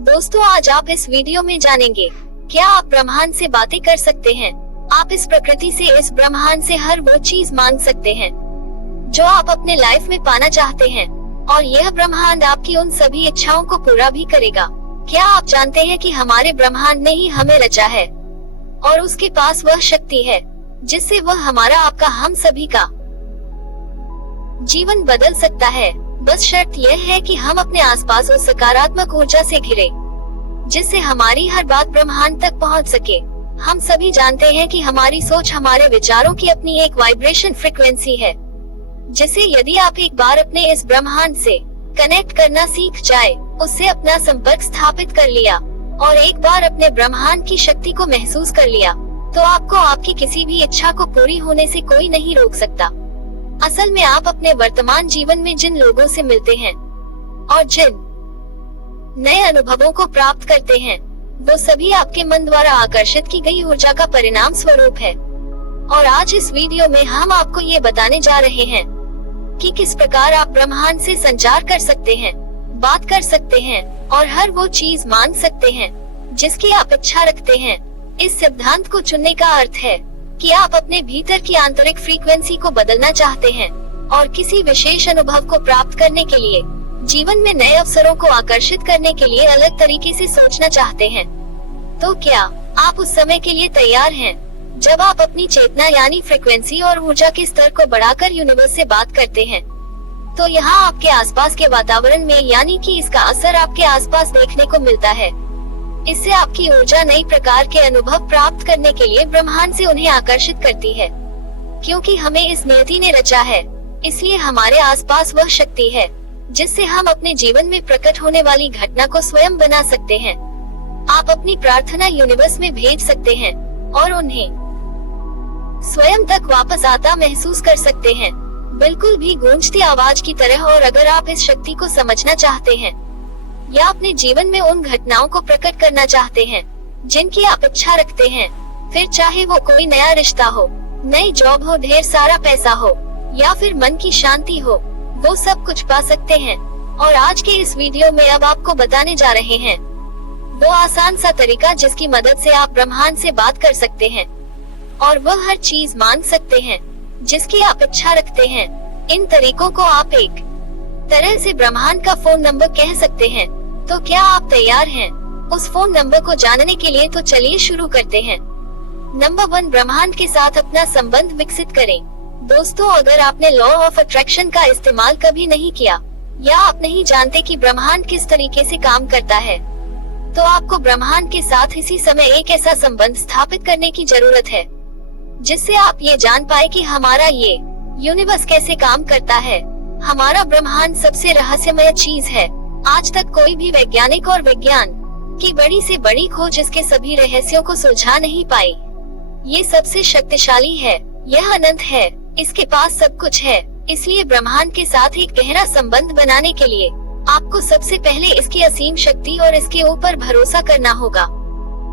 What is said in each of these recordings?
दोस्तों, आज आप इस वीडियो में जानेंगे, क्या आप ब्रह्मांड से बातें कर सकते हैं। आप इस प्रकृति से, इस ब्रह्मांड से हर वो चीज मांग सकते हैं जो आप अपने लाइफ में पाना चाहते हैं, और यह ब्रह्मांड आपकी उन सभी इच्छाओं को पूरा भी करेगा। क्या आप जानते हैं कि हमारे ब्रह्मांड ने ही हमें रचा है और उसके पास वह शक्ति है जिससे वह हमारा, आपका, हम सभी का जीवन बदल सकता है। बस शर्त यह है कि हम अपने आसपास उस सकारात्मक ऊर्जा से घिरे जिससे हमारी हर बात ब्रह्मांड तक पहुंच सके। हम सभी जानते हैं कि हमारी सोच हमारे विचारों की अपनी एक वाइब्रेशन फ्रीक्वेंसी है, जिसे यदि आप एक बार अपने इस ब्रह्मांड से कनेक्ट करना सीख जाए, उससे अपना संपर्क स्थापित कर लिया और एक बार अपने ब्रह्मांड की शक्ति को महसूस कर लिया, तो आपको आपकी किसी भी इच्छा को पूरी होने से कोई नहीं रोक सकता। असल में आप अपने वर्तमान जीवन में जिन लोगों से मिलते हैं और जिन नए अनुभवों को प्राप्त करते हैं, वो सभी आपके मन द्वारा आकर्षित की गई ऊर्जा का परिणाम स्वरूप है। और आज इस वीडियो में हम आपको ये बताने जा रहे हैं कि किस प्रकार आप ब्रह्मांड से संचार कर सकते हैं, बात कर सकते हैं और हर वो चीज मांग सकते हैं जिसकी आप इच्छा रखते हैं। इस सिद्धांत को चुनने का अर्थ है कि आप अपने भीतर की आंतरिक फ्रीक्वेंसी को बदलना चाहते हैं और किसी विशेष अनुभव को प्राप्त करने के लिए, जीवन में नए अवसरों को आकर्षित करने के लिए अलग तरीके से सोचना चाहते हैं। तो क्या आप उस समय के लिए तैयार हैं जब आप अपनी चेतना यानी फ्रीक्वेंसी और ऊर्जा के स्तर को बढ़ाकर यूनिवर्स से बात करते हैं? तो यहाँ आपके आसपास के वातावरण में, यानी कि इसका असर आपके आसपास देखने को मिलता है। इससे आपकी ऊर्जा नई प्रकार के अनुभव प्राप्त करने के लिए ब्रह्मांड से उन्हें आकर्षित करती है। क्योंकि हमें इस नियति ने रचा है, इसलिए हमारे आसपास वह शक्ति है जिससे हम अपने जीवन में प्रकट होने वाली घटना को स्वयं बना सकते हैं। आप अपनी प्रार्थना यूनिवर्स में भेज सकते हैं और उन्हें स्वयं तक वापस आता महसूस कर सकते हैं, बिल्कुल भी गूंजती आवाज की तरह। और अगर आप इस शक्ति को समझना चाहते हैं या अपने जीवन में उन घटनाओं को प्रकट करना चाहते हैं जिनकी आप इच्छा रखते हैं, फिर चाहे वो कोई नया रिश्ता हो, नई जॉब हो, ढेर सारा पैसा हो या फिर मन की शांति हो, वो सब कुछ पा सकते हैं। और आज के इस वीडियो में अब आपको बताने जा रहे हैं वो आसान सा तरीका जिसकी मदद से आप ब्रह्मांड से बात कर सकते हैं और वह हर चीज मांग सकते हैं जिसकी आप इच्छा रखते हैं। इन तरीकों को आप एक तरह से ब्रह्मांड का फोन नंबर कह सकते हैं। तो क्या आप तैयार हैं उस फोन नंबर को जानने के लिए? तो चलिए शुरू करते हैं। नंबर 1, ब्रह्मांड के साथ अपना संबंध विकसित करें। दोस्तों, अगर आपने लॉ ऑफ अट्रैक्शन का इस्तेमाल कभी नहीं किया या आप नहीं जानते कि ब्रह्मांड किस तरीके से काम करता है, तो आपको ब्रह्मांड के साथ इसी समय एक ऐसा संबंध स्थापित करने की जरूरत है जिससे आप ये जान पाए कि हमारा ये यूनिवर्स कैसे काम करता है। हमारा ब्रह्मांड सबसे रहस्यमय चीज है। आज तक कोई भी वैज्ञानिक और विज्ञान की बड़ी से बड़ी खोज इसके सभी रहस्यों को सुलझा नहीं पाई। ये सबसे शक्तिशाली है, यह अनंत है, इसके पास सब कुछ है। इसलिए ब्रह्मांड के साथ एक गहरा संबंध बनाने के लिए आपको सबसे पहले इसकी असीम शक्ति और इसके ऊपर भरोसा करना होगा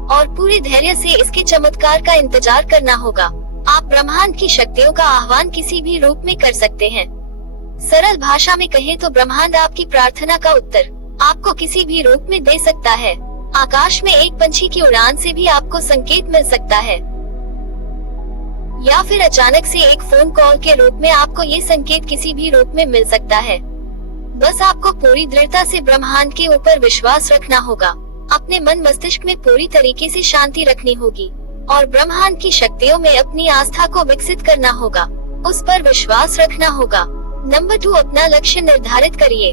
और पूरे धैर्य से इसके चमत्कार का इंतजार करना होगा। आप ब्रह्मांड की शक्तियों का आह्वान किसी भी रूप में कर सकते हैं। सरल भाषा में कहें तो ब्रह्मांड आपकी प्रार्थना का उत्तर आपको किसी भी रूप में दे सकता है। आकाश में एक पंछी की उड़ान से भी आपको संकेत मिल सकता है या फिर अचानक से एक फोन कॉल के रूप में आपको ये संकेत किसी भी रूप में मिल सकता है। बस आपको पूरी दृढ़ता से ब्रह्मांड के ऊपर विश्वास रखना होगा, अपने मन मस्तिष्क में पूरी तरीके से शांति रखनी होगी और ब्रह्मांड की शक्तियों में अपनी आस्था को विकसित करना होगा, उस पर विश्वास रखना होगा। नंबर 2, अपना लक्ष्य निर्धारित करिए।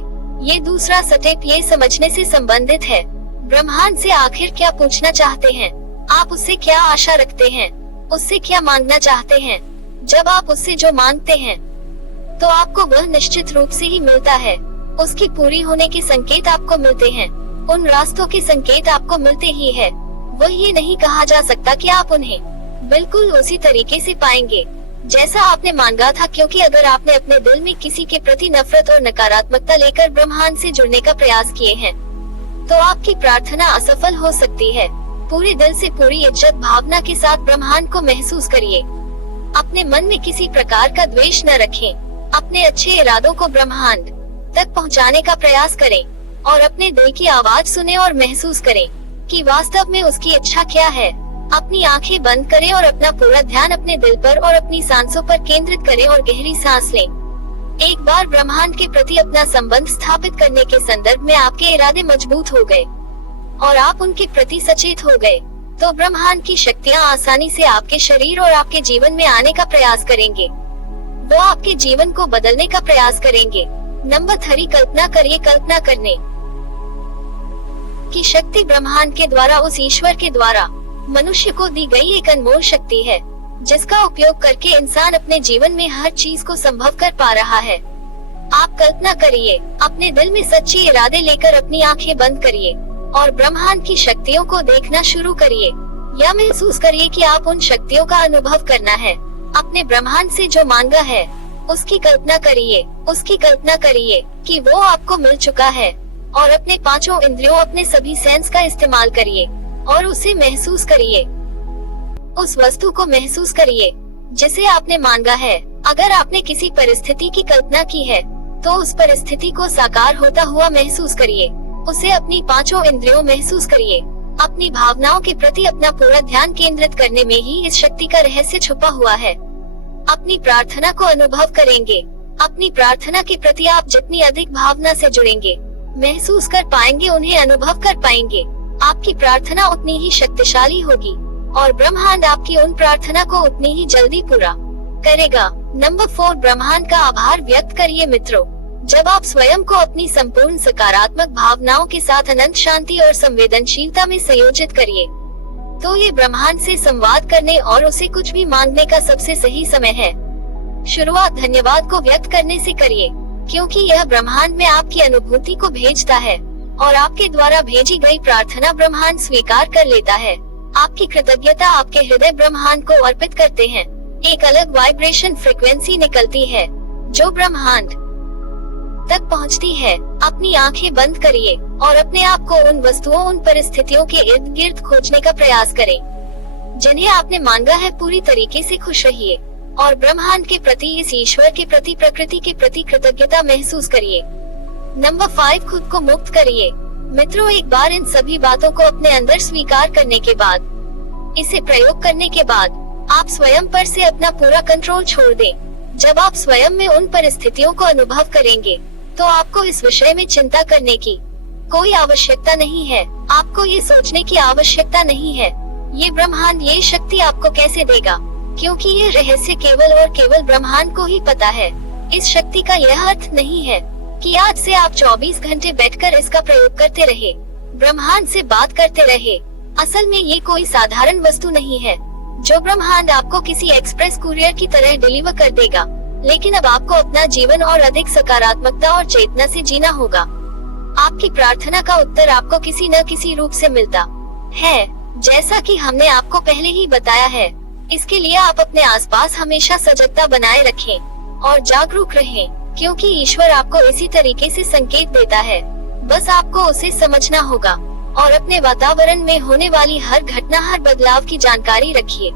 ये दूसरा स्टेप ये समझने से संबंधित है, ब्रह्मांड से आखिर क्या पूछना चाहते हैं, आप उससे क्या आशा रखते हैं, उससे क्या मांगना चाहते हैं। जब आप उससे जो मांगते हैं तो आपको वह निश्चित रूप से ही मिलता है। उसकी पूरी होने के संकेत आपको मिलते हैं, उन रास्तों के संकेत आपको मिलते ही है। वह ये नहीं कहा जा सकता कि आप उन्हें बिल्कुल उसी तरीके से पाएंगे जैसा आपने मांगा था, क्योंकि अगर आपने अपने दिल में किसी के प्रति नफरत और नकारात्मकता लेकर ब्रह्मांड से जुड़ने का प्रयास किए हैं, तो आपकी प्रार्थना असफल हो सकती है। पूरे दिल से, पूरी इज्जत भावना के साथ ब्रह्मांड को महसूस करिए। अपने मन में किसी प्रकार का द्वेष न रखें। अपने अच्छे इरादों को ब्रह्मांड तक पहुंचाने का प्रयास करें। और अपने दिल की आवाज सुने और महसूस करें कि वास्तव में उसकी इच्छा क्या है। अपनी आंखें बंद करें और अपना पूरा ध्यान अपने दिल पर और अपनी सांसों पर केंद्रित करें और गहरी सांस लें। एक बार ब्रह्मांड के प्रति अपना संबंध स्थापित करने के संदर्भ में आपके इरादे मजबूत हो गए और आप उनके प्रति सचेत हो गए, तो ब्रह्मांड की शक्तियाँ आसानी से आपके शरीर और आपके जीवन में आने का प्रयास करेंगे। वो आपके जीवन को बदलने का प्रयास करेंगे। नंबर 3, कल्पना करिए। कल्पना करने की शक्ति ब्रह्मांड के द्वारा, उस ईश्वर के द्वारा मनुष्य को दी गई एक अनमोल शक्ति है, जिसका उपयोग करके इंसान अपने जीवन में हर चीज को संभव कर पा रहा है। आप कल्पना करिए, अपने दिल में सच्चे इरादे लेकर अपनी आंखें बंद करिए और ब्रह्मांड की शक्तियों को देखना शुरू करिए या महसूस करिए कि आप उन शक्तियों का अनुभव करना है। अपने ब्रह्मांड से जो मांगा है उसकी कल्पना करिए। उसकी कल्पना करिए कि वो आपको मिल चुका है और अपने पांचों इंद्रियों, अपने सभी सेंस का इस्तेमाल करिए और उसे महसूस करिए। उस वस्तु को महसूस करिए जिसे आपने मांगा है। अगर आपने किसी परिस्थिति की कल्पना की है तो उस परिस्थिति को साकार होता हुआ महसूस करिए। उसे अपनी पांचों इंद्रियों महसूस करिए। अपनी भावनाओं के प्रति अपना पूरा ध्यान केंद्रित करने में ही इस शक्ति का रहस्य छुपा हुआ है। अपनी प्रार्थना को अनुभव करेंगे। अपनी प्रार्थना के प्रति आप जितनी अधिक भावना से जुड़ेंगे, महसूस कर पाएंगे, उन्हें अनुभव कर पाएंगे, आपकी प्रार्थना उतनी ही शक्तिशाली होगी और ब्रह्मांड आपकी उन प्रार्थना को उतनी ही जल्दी पूरा करेगा। नंबर 4, ब्रह्मांड का आभार व्यक्त करिए। मित्रों, जब आप स्वयं को अपनी संपूर्ण सकारात्मक भावनाओं के साथ अनंत शांति और संवेदनशीलता में संयोजित करिए, तो ये ब्रह्मांड से संवाद करने और उसे कुछ भी मांगने का सबसे सही समय है। शुरुआत धन्यवाद को व्यक्त करने से करिए, क्योंकि यह ब्रह्मांड में आपकी अनुभूति को भेजता है और आपके द्वारा भेजी गई प्रार्थना ब्रह्मांड स्वीकार कर लेता है। आपकी कृतज्ञता आपके हृदय ब्रह्मांड को अर्पित करते हैं। एक अलग वाइब्रेशन फ्रीक्वेंसी निकलती है जो ब्रह्मांड तक पहुंचती है। अपनी आंखें बंद करिए और अपने आप को उन वस्तुओं, उन परिस्थितियों के इर्द गिर्द खोजने का प्रयास करें जिन्हें आपने मांगा है। पूरी तरीके से खुश रहिए और ब्रह्मांड के प्रति, इस ईश्वर के प्रति, प्रकृति के प्रति कृतज्ञता महसूस करिए। नंबर 5, खुद को मुक्त करिए। मित्रों, एक बार इन सभी बातों को अपने अंदर स्वीकार करने के बाद, इसे प्रयोग करने के बाद, आप स्वयं पर से अपना पूरा कंट्रोल छोड़ दें। जब आप स्वयं में उन परिस्थितियों को अनुभव करेंगे तो आपको इस विषय में चिंता करने की कोई आवश्यकता नहीं है। आपको ये सोचने की आवश्यकता नहीं है ये ब्रह्मांड, ये शक्ति आपको कैसे देगा, क्योंकि ये रहस्य केवल और केवल ब्रह्मांड को ही पता है। इस शक्ति का यह अर्थ नहीं है कि आज से आप 24 घंटे बैठकर इसका प्रयोग करते रहे, ब्रह्मांड से बात करते रहे। असल में ये कोई साधारण वस्तु नहीं है जो ब्रह्मांड आपको किसी एक्सप्रेस कुरियर की तरह डिलीवर कर देगा, लेकिन अब आपको अपना जीवन और अधिक सकारात्मकता और चेतना से जीना होगा। आपकी प्रार्थना का उत्तर आपको किसी न किसी रूप से मिलता है, जैसा कि हमने आपको पहले ही बताया है। इसके लिए आप अपने आसपास हमेशा सजगता बनाए रखें और जागरूक रहें, क्योंकि ईश्वर आपको इसी तरीके से संकेत देता है। बस आपको उसे समझना होगा और अपने वातावरण में होने वाली हर घटना, हर बदलाव की जानकारी रखिए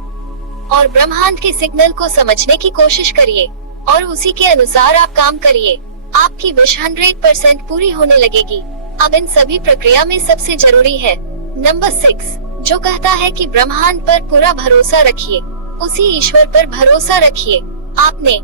और ब्रह्मांड के सिग्नल को समझने की कोशिश करिए और उसी के अनुसार आप काम करिए। आपकी विश 100% पूरी होने लगेगी। अब इन सभी प्रक्रिया में सबसे जरूरी है नंबर 6, जो कहता है कि ब्रह्मांड पर पूरा भरोसा रखिए, उसी ईश्वर पर भरोसा रखिए। आपने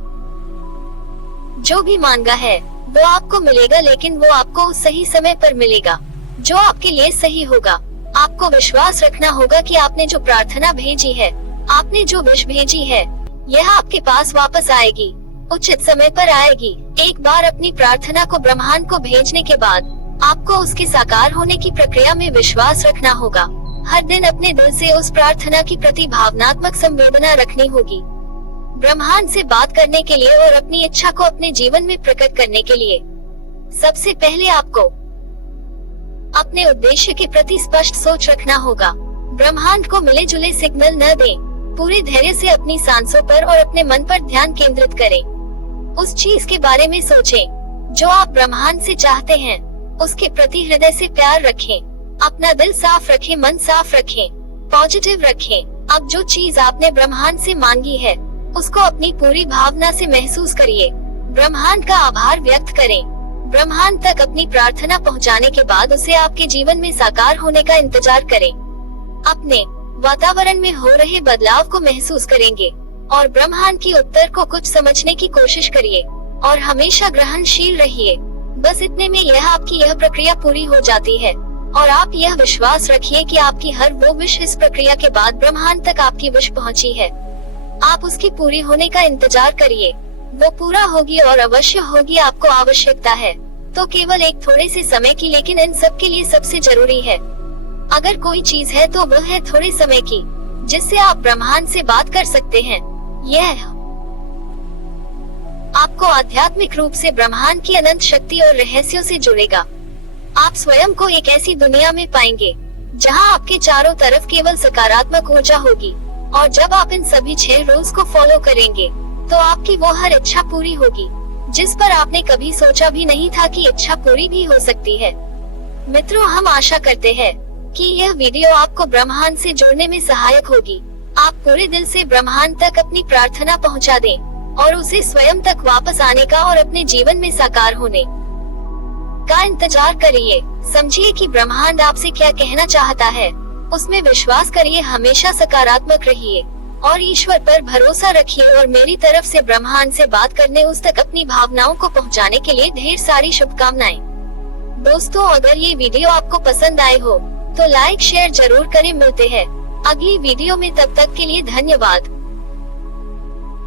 जो भी मांगा है वो आपको मिलेगा, लेकिन वो आपको उस सही समय पर मिलेगा जो आपके लिए सही होगा। आपको विश्वास रखना होगा कि आपने जो प्रार्थना भेजी है, आपने जो विश भेजी है, यह आपके पास वापस आएगी, उचित समय पर आएगी। एक बार अपनी प्रार्थना को ब्रह्मांड को भेजने के बाद आपको उसके साकार होने की प्रक्रिया में विश्वास रखना होगा। हर दिन अपने दिल से उस प्रार्थना की प्रति भावनात्मक संवेदना रखनी होगी। ब्रह्मांड से बात करने के लिए और अपनी इच्छा को अपने जीवन में प्रकट करने के लिए सबसे पहले आपको अपने उद्देश्य के प्रति स्पष्ट सोच रखना होगा। ब्रह्मांड को मिले जुले सिग्नल न दें। पूरे धैर्य से अपनी सांसों पर और अपने मन पर ध्यान केंद्रित करें। उस चीज के बारे में सोचें जो आप ब्रह्मांड से चाहते हैं। उसके प्रति हृदय से प्यार रखें। अपना दिल साफ रखें, मन साफ रखें, पॉजिटिव रखें। अब जो चीज आपने ब्रह्मांड से मांगी है उसको अपनी पूरी भावना से महसूस करिए। ब्रह्मांड का आभार व्यक्त करें। ब्रह्मांड तक अपनी प्रार्थना पहुंचाने के बाद उसे आपके जीवन में साकार होने का इंतजार करें। अपने वातावरण में हो रहे बदलाव को महसूस करेंगे और ब्रह्मांड की उत्तर को कुछ समझने की कोशिश करिए और हमेशा ग्रहणशील रहिए। बस इतने में आपकी यह प्रक्रिया पूरी हो जाती है और आप यह विश्वास रखिए कि आपकी हर वो विश इस प्रक्रिया के बाद ब्रह्मांड तक आपकी विश पहुंची है। आप उसकी पूरी होने का इंतजार करिए, वो पूरा होगी और अवश्य होगी। आपको आवश्यकता है तो केवल एक थोड़े से समय की, लेकिन इन सब के लिए सबसे जरूरी है अगर कोई चीज है तो वह है थोड़े समय की, जिससे आप ब्रह्मांड से बात कर सकते हैं। यह आपको आध्यात्मिक रूप से ब्रह्मांड की अनंत शक्ति और रहस्यों से जुड़ेगा। आप स्वयं को एक ऐसी दुनिया में पाएंगे जहां आपके चारों तरफ केवल सकारात्मक ऊर्जा होगी और जब आप इन सभी 6 रूल्स को फॉलो करेंगे तो आपकी वो हर इच्छा पूरी होगी जिस पर आपने कभी सोचा भी नहीं था कि इच्छा पूरी भी हो सकती है। मित्रों, हम आशा करते हैं कि यह वीडियो आपको ब्रह्मांड से जुड़ने में सहायक होगी। आप पूरे दिल से ब्रह्मांड तक अपनी प्रार्थना पहुंचा दें और उसे स्वयं तक वापस आने का और अपने जीवन में साकार होने का इंतजार करिए। समझिए कि ब्रह्मांड आपसे क्या कहना चाहता है, उसमें विश्वास करिए, हमेशा सकारात्मक रहिए और ईश्वर पर भरोसा रखिए। और मेरी तरफ से ब्रह्मांड से बात करने, उस तक अपनी भावनाओं को पहुंचाने के लिए ढेर सारी शुभकामनाएं। दोस्तों, अगर ये वीडियो आपको पसंद आए हो तो लाइक शेयर जरूर करें। मिलते हैं अगली वीडियो में, तब तक के लिए धन्यवाद।